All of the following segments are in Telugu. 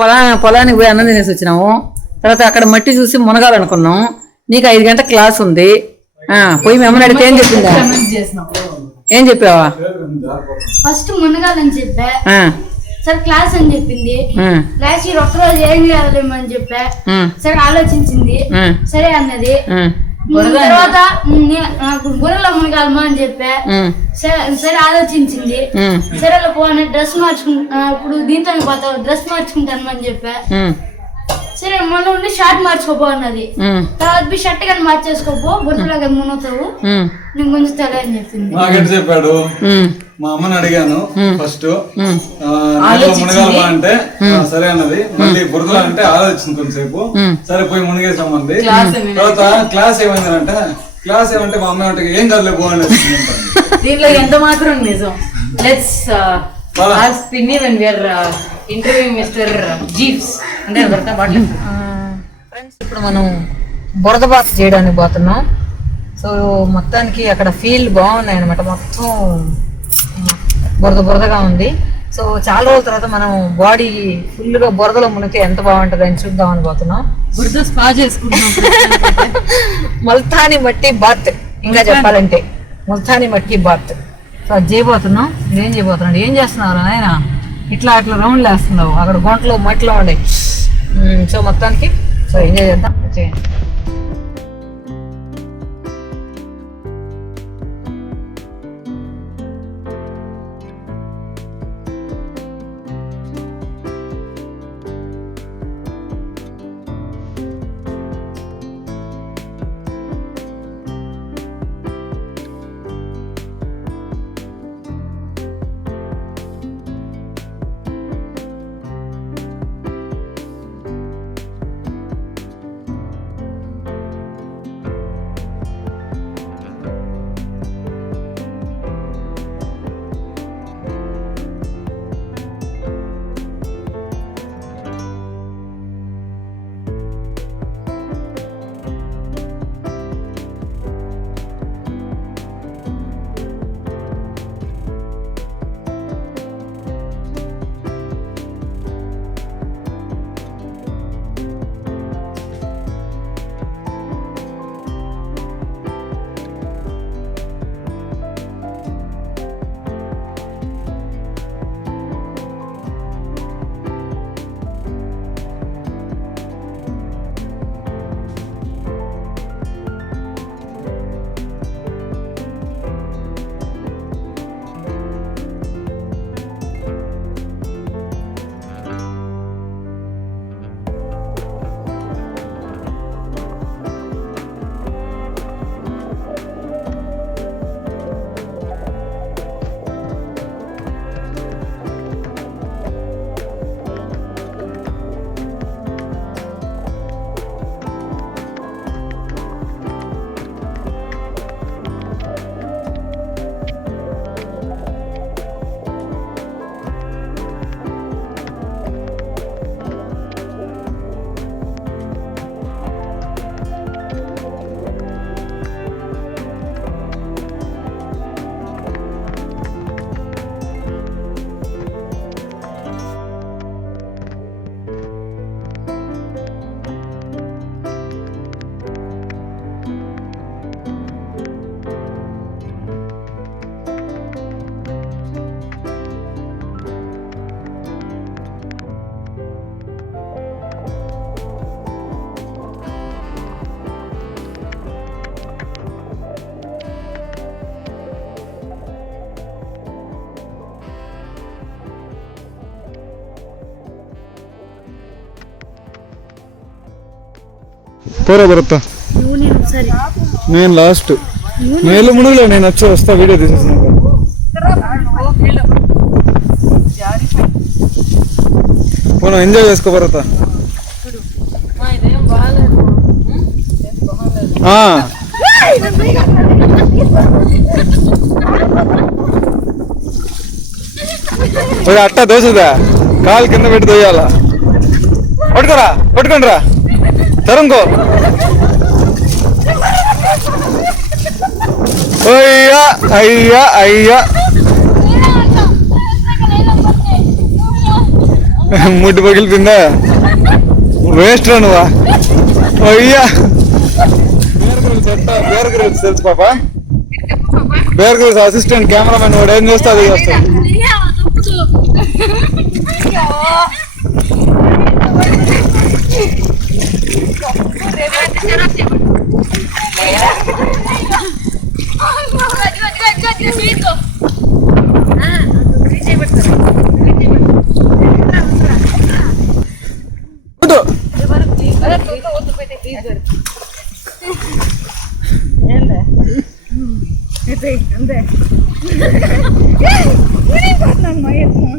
పొలానికి పోయి అన్నం తినేసి వచ్చినాము. తర్వాత అక్కడ మట్టి చూసి మునగాలనుకున్నాం. నీకు 5 గంటల క్లాస్ ఉంది. పోయి మిమ్మల్ని అడిగితే ఏం చెప్పిందా? ఏం చెప్పావా? ఫస్ట్ మునగాలని చెప్పా. సరే క్లాస్ అని చెప్పింది. క్లాస్ ఈ ఒక్కరోజు ఏం చేయాలేమని చెప్పా. సరే ఆలోచించింది. సరే అన్నది. తర్వాత నాకు బుర్రలో మునగాలమా అని చెప్పా. సరే ఆలోచించింది. సరే పోనీ డ్రెస్ మార్చుకుంటా, ఇప్పుడు దీంతో పోతావు, డ్రెస్ మార్చుకుంటాను అని చెప్పా. సరే మన ఉండి షర్ట్ మార్చుకోపో అన్నది. తర్వాత షర్ట్ కానీ మార్చేసుకోపో, బుర్రలో కానీ మునవుతావు, నేను గుంజుతాలే అని చెప్పింది. నాకెట్ చెప్పాడు? మా అమ్మని అడిగాను ఫస్ట్ మునగాలమా అంటే సరే అన్నది. మళ్ళీ బురదలా అంటే ఆలోచించింది కొంతసేపు. సరే పోయి మునిగేసామంది. తర్వాత క్లాస్ ఏమైందంటే, క్లాస్ ఏమంటే మా అమ్మాయి అంటే ఏం కదలే పోండి. దీంట్లో ఎంత మాత్రం నిజం. లెట్స్ ఆస్క్ పిన్ని when we are interviewing Mr. Jeeves. అంటే ఫ్రెండ్స్, ఇప్పుడు మనం బురద బాత్ చేయడానికి పోతున్నాం. సో మొత్తానికి అక్కడ ఫీల్ బాగున్నాయి అనమాట. మొత్తం బురదగా ఉంది. సో చాలా రోజుల తర్వాత మనం బాడీ ఫుల్గా బురదలో మునిగితే ఎంత బాగుంటుంది అని చూద్దాం అని పోతున్నాం. బురద స్పా చేసుకుంటున్నాం. ముల్తానీ మట్టి బాత్, ఇంకా చెప్పాలంటే ముల్తానీ మట్టి బాత్. సో అది చేయబోతున్నాం. ఏం చేయబోతున్నాడు? ఏం చేస్తున్నారు ఆయన? ఇట్లా రౌండ్లు వేస్తున్నావు. అక్కడ గుంటలు మట్టిలో ఉండే. సో మొత్తానికి ఎంజాయ్ చేద్దాం. చేయండి. పోరా భరత, నేను లాస్ట్. మేలు మునుగులో నేను వచ్చి వస్తా, వీడియో తీసేస్తున్నాను. పోనా ఎంజాయ్ చేసుకో భరత. అట్టా దోశదా, కాలు కింద పెట్టి దొయ్యాల. పట్టుకోరా, పట్టుకోండి రా, తరుంకో. అయ్యా అయ్యా అయ్యా, ముడ్డు పగిలిపోయిందా? వేస్ట్ రా నువ్వా. అయ్యా బేర్ గ్రిల్స్ తెలుసు పాప? బేర్ గ్రిల్స్ అసిస్టెంట్ కెమెరామెన్ వాడు ఏం చేస్తా అది చేస్తాడు.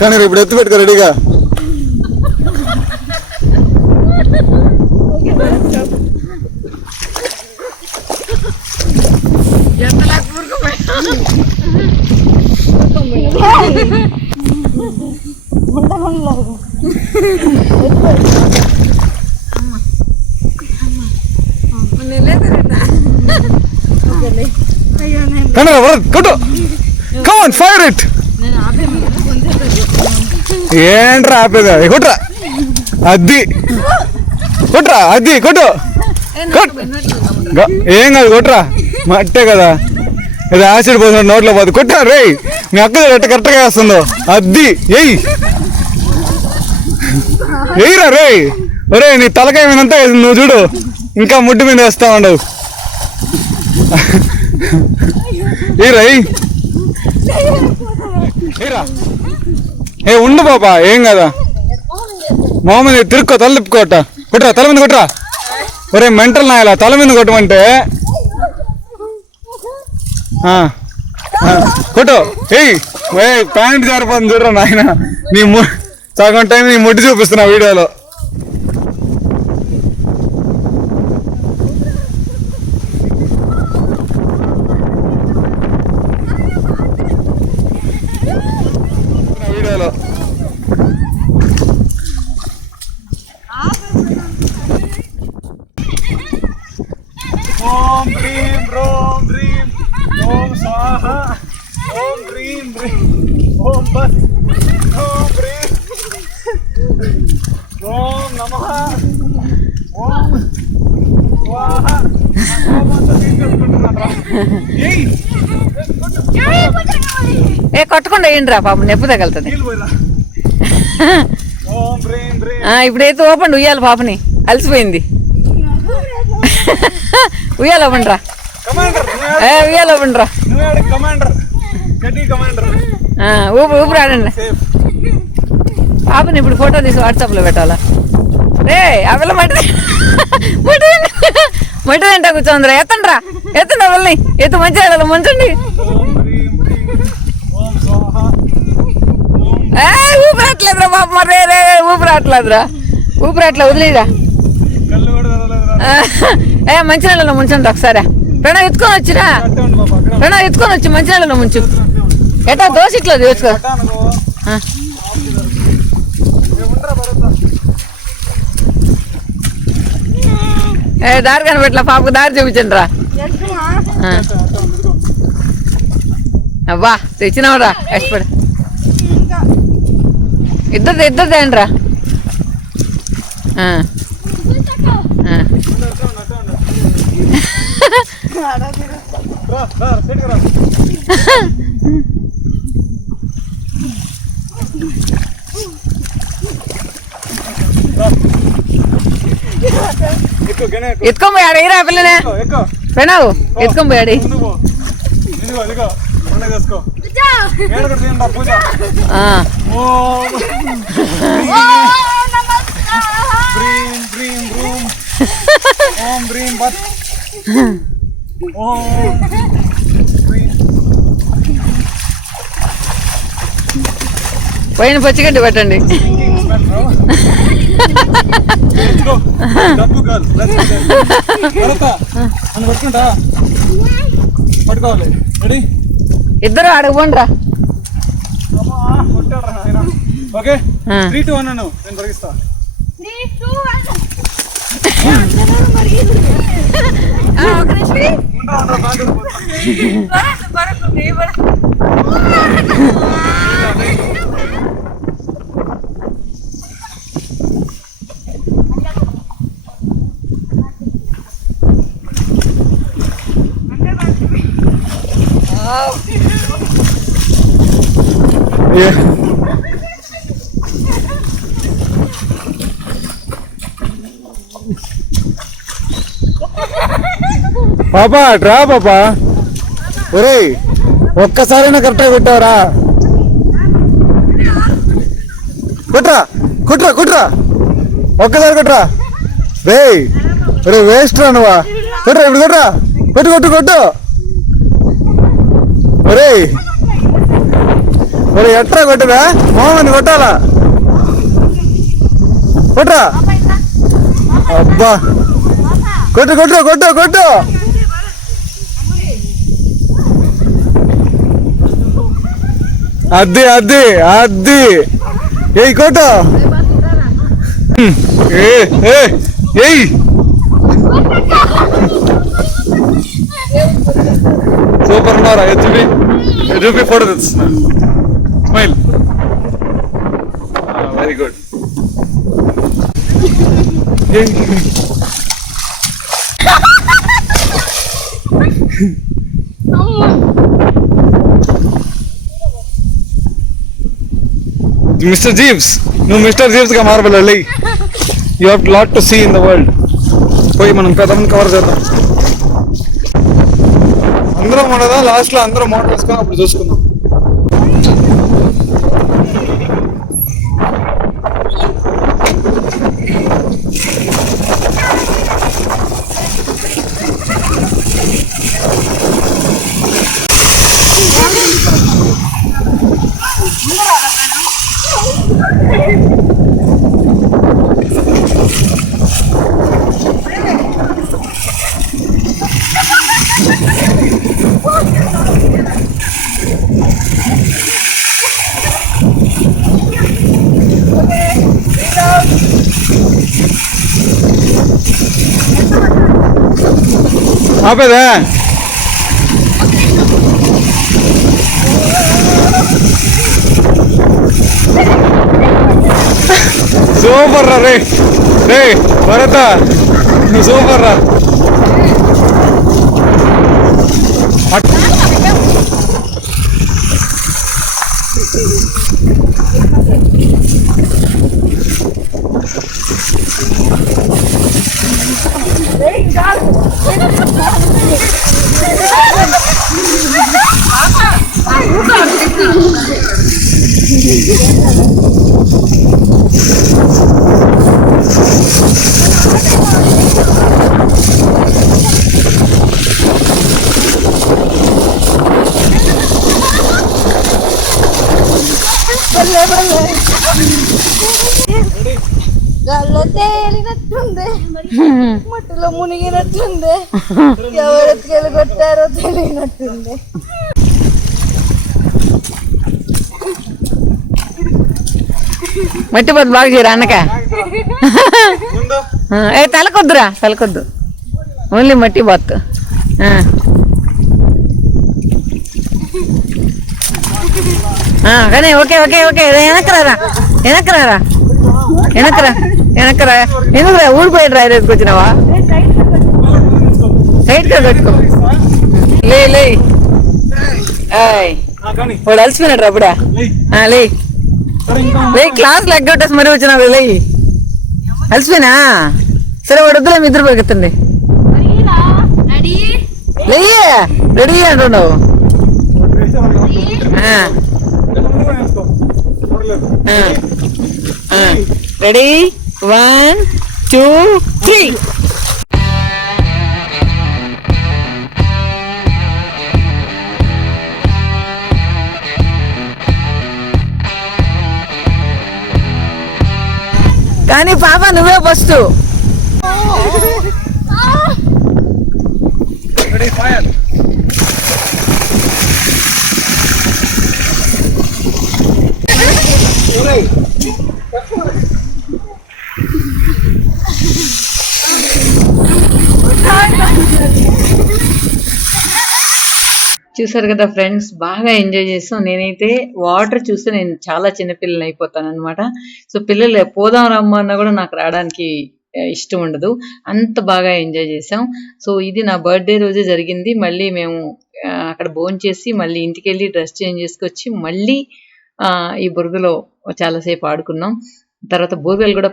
కానీ ఇప్పుడు ఎత్తు పెట్టుకో రెడీగా. కొట్టు, కమ్ ఆన్ ఫైర్ ఇట్. ఏంట్రా ఆపేదా? కొట్రా, అది కొట్రా, అది కొట్టు. ఏం కాదు కొట్రా, మట్టే కదా. ఇది యాసిడ్ పోతున్నాడు నోట్లో పోతుంది. కొట్టా రే, మీ అక్క ఎట్ట కరెక్ట్గా వేస్తుందో అది ఎయ్యి. ఎయ్యిరా రే. ఒరే నీ తలకాయ మీదంతా నువ్వు చూడు, ఇంకా ముడ్డు మీద వేస్తా ఉండవు. ఏ ఉండు బాబా, ఏం కదా. మామూలు తిరుక్కో, తల తిప్పుకోట. కొట్టరా, తల మీద కొట్టరా. ఒరే మెంటల్ నాయలా, తల మీద కొట్టమంటే కొట్టు. ఏయ్ ప్యాంట్ జారిపోతుంది చూడరా నాయన. నీ సగం టైం నీ ముడ్డు చూపిస్తున్నా వీడియోలో. ఓం హ్రీం రోం హ్రీం ఓం స్వాహ ఓం హ్రీం హ్రీం ఓం బస్ ఓం హ్రీం ఓం నమః ఓం స్వాహ. ఏ కొట్టకుండా వేయండిరా పాపం, నొప్పి తగలుతుంది. ఇప్పుడైతే ఓపెన్ ఉయ్యాలి పాపని, అలసిపోయింది. ఉయ్యాలి ఓపెన్రా, ఉయ్యాలి ఓపెన్రా. ఊపిరి ఆడండి. పాపని ఇప్పుడు ఫోటో తీసి వాట్సాప్లో పెట్టాలా? రే అవిల మట్టి మట్టి వెంట కూర్చోందిరా. ఎత్తండ్రా, ఎత్తండి అవల్ని, ఎత్తు మంచిగా ముంచండి. ఊపిరాట్లేదురా పాప, రే రే ఊపిరాట్లేదురా, ఊపిరాట్లే వదిలేరా. మంచినీళ్ళలో ముంచండి ఒకసారి. ప్రణవ్ ఎత్తుకొని వచ్చిరా, ప్రణవ్ ఎత్తుకొని వచ్చి మంచినీళ్ళలో ముంచు. ఎట్టా దోశ ఇట్లా తీసుకో. దారి కనిపెట్లా పాపకు, దారి చూపించండి రా. అవ్వా తెచ్చినావురా, కష్టపడి. ఇద్దరు తేండి రా. ఎత్తుకొని పోయాడు ఇరా పిల్లనే. ప్రణవ్ ఎత్తుకొని పోయాడు. పైన పచ్చిగడ్డి పెట్టండి. ఇద్దరు అడగబోండి రా. ఓకే 3, 2, 1 అను, నేను పరిగిస్తా. 3, 2, 1 పాపా రా పాపా. ఒరే ఒక్కసారైనా కరెక్ట్గా కొట్టావరా? కొట్రా కొట్రా కొట్రా, ఒక్కసారి కొట్రా. రే రే వేస్ట్ రా నువ్వా. కొట్రా ఇప్పుడు కొట్రా, కొట్టు కొట్టు కొట్టు. ఒరే ఒరే ఎట్రా కొట్టురా, మోహన్ కొట్టాలా? కొట్రా. అబ్బా కొట్టు కొట్టు కొట్టు కొట్టు. అది అది అది ఏయ్ కొట్టు. ఏయ్ సూపర్ ఉన్నారా? చూపి ఫోటో తెస్తున్నా. Smile. Very good. Mister Jeeves, నువ్వు మిస్టర్ జీవ్స్ గా మారబడాలి. You have lot to see in the world. పోయి మనం పెద్దమని కవర్ చేద్దాం. అందరం ఉండదా లాస్ట్ లో? అందరం మోటార్ వేసుకొని అప్పుడు చూసుకుందాం. ఆపేదా? సూపర్ రా రే. రే భరత నువ్వు సూపర్ రా. గాల్లో తేలినట్టుంది, మట్టిలో మునిగినట్టుంది, ఎవరెత్తుకెళ్ళి కొట్టారో తెలియనట్టుంది. మట్టి పోతు బాగా చేయరా అన్నక. ఏ తలకొద్దురా, తలకొద్దు, ఓన్లీ మట్టి బాత్. కానీ ఓకే ఓకే ఓకే. వెనకరారా వెనకరారా వెనకరా వెనకరా. ఎందుకురా ఊడిపోయాడు రా, ఎత్తుకొచ్చినావా? సైడ్ గా పెట్టుకో. లే లే వాడు అలసిపోయినాడు రా అప్పుడా. లే లే క్లాస్ లెగ్గొట్టేసి మరీ వచ్చినావు. లే అలసిపోయినా సరే వాడు వద్దులే, మీ ఇద్దరు పెరుగుతుంది. లే రెడీ అంటున్నావు. రెడీ 1 2 3. కానీ పాప నువ్వే ఫస్ట్. చూసారు కదా ఫ్రెండ్స్, బాగా ఎంజాయ్ చేస్తాం. నేనైతే వాటర్ చూస్తే నేను చాలా చిన్నపిల్లలు అయిపోతాను అనమాట. సో పిల్లలు పోదాం రమ్మన్నా కూడా నాకు రావడానికి ఇష్టం ఉండదు, అంత బాగా ఎంజాయ్ చేసాం. సో ఇది నా బర్త్డే రోజే జరిగింది. మళ్ళీ మేము అక్కడ భోంచేసి మళ్ళీ ఇంటికి వెళ్ళి డ్రెస్ చేంజ్ చేసుకొచ్చి మళ్ళీ ఈ బురదలో చాలాసేపు ఆడుకున్నాం. తర్వాత బోర్వెల్ కూడా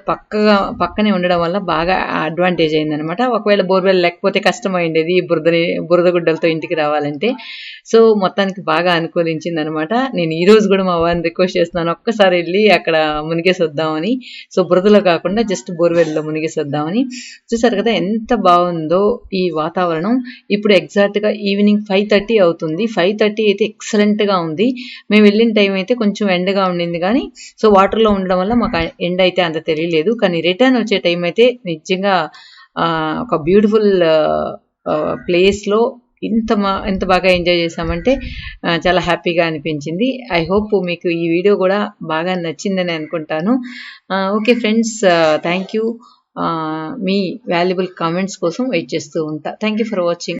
పక్కనే ఉండడం వల్ల బాగా అడ్వాంటేజ్ అయిందనమాట. ఒకవేళ బోర్వెల్ లేకపోతే కష్టమైండేది ఈ బురద గుడ్డలతో ఇంటికి రావాలంటే. సో మొత్తానికి బాగా అనుకూలించింది అనమాట. నేను ఈ రోజు కూడా మా వారిని రిక్వెస్ట్ చేస్తున్నాను, ఒక్కసారి వెళ్ళి అక్కడ మునిగేసి వద్దామని. సో బురదలో కాకుండా జస్ట్ బోర్వెల్లో మునిగేసి వద్దామని. చూసారు కదా ఎంత బాగుందో ఈ వాతావరణం. ఇప్పుడు ఎగ్జాక్ట్గా ఈవినింగ్ 5:30 అవుతుంది. 5:30 అయితే ఎక్సలెంట్గా ఉంది. మేము వెళ్ళిన టైం అయితే కొంచెం ఎండగా ఉండింది కానీ, సో వాటర్లో ఉండడం వల్ల మాకు ఎండ అయితే అంత తెలియలేదు. కానీ రిటర్న్ వచ్చే టైం అయితే నిజంగా ఒక బ్యూటిఫుల్ ప్లేస్లో ఎంత బాగా ఎంజాయ్ చేసామంటే చాలా హ్యాపీగా అనిపించింది. ఐ హోప్ మీకు ఈ వీడియో కూడా బాగా నచ్చిందని అనుకుంటాను. Okay friends, thank you. Me valuable comments కోసం వెయిట్ చేస్తూ ఉంటా. Thank you for watching.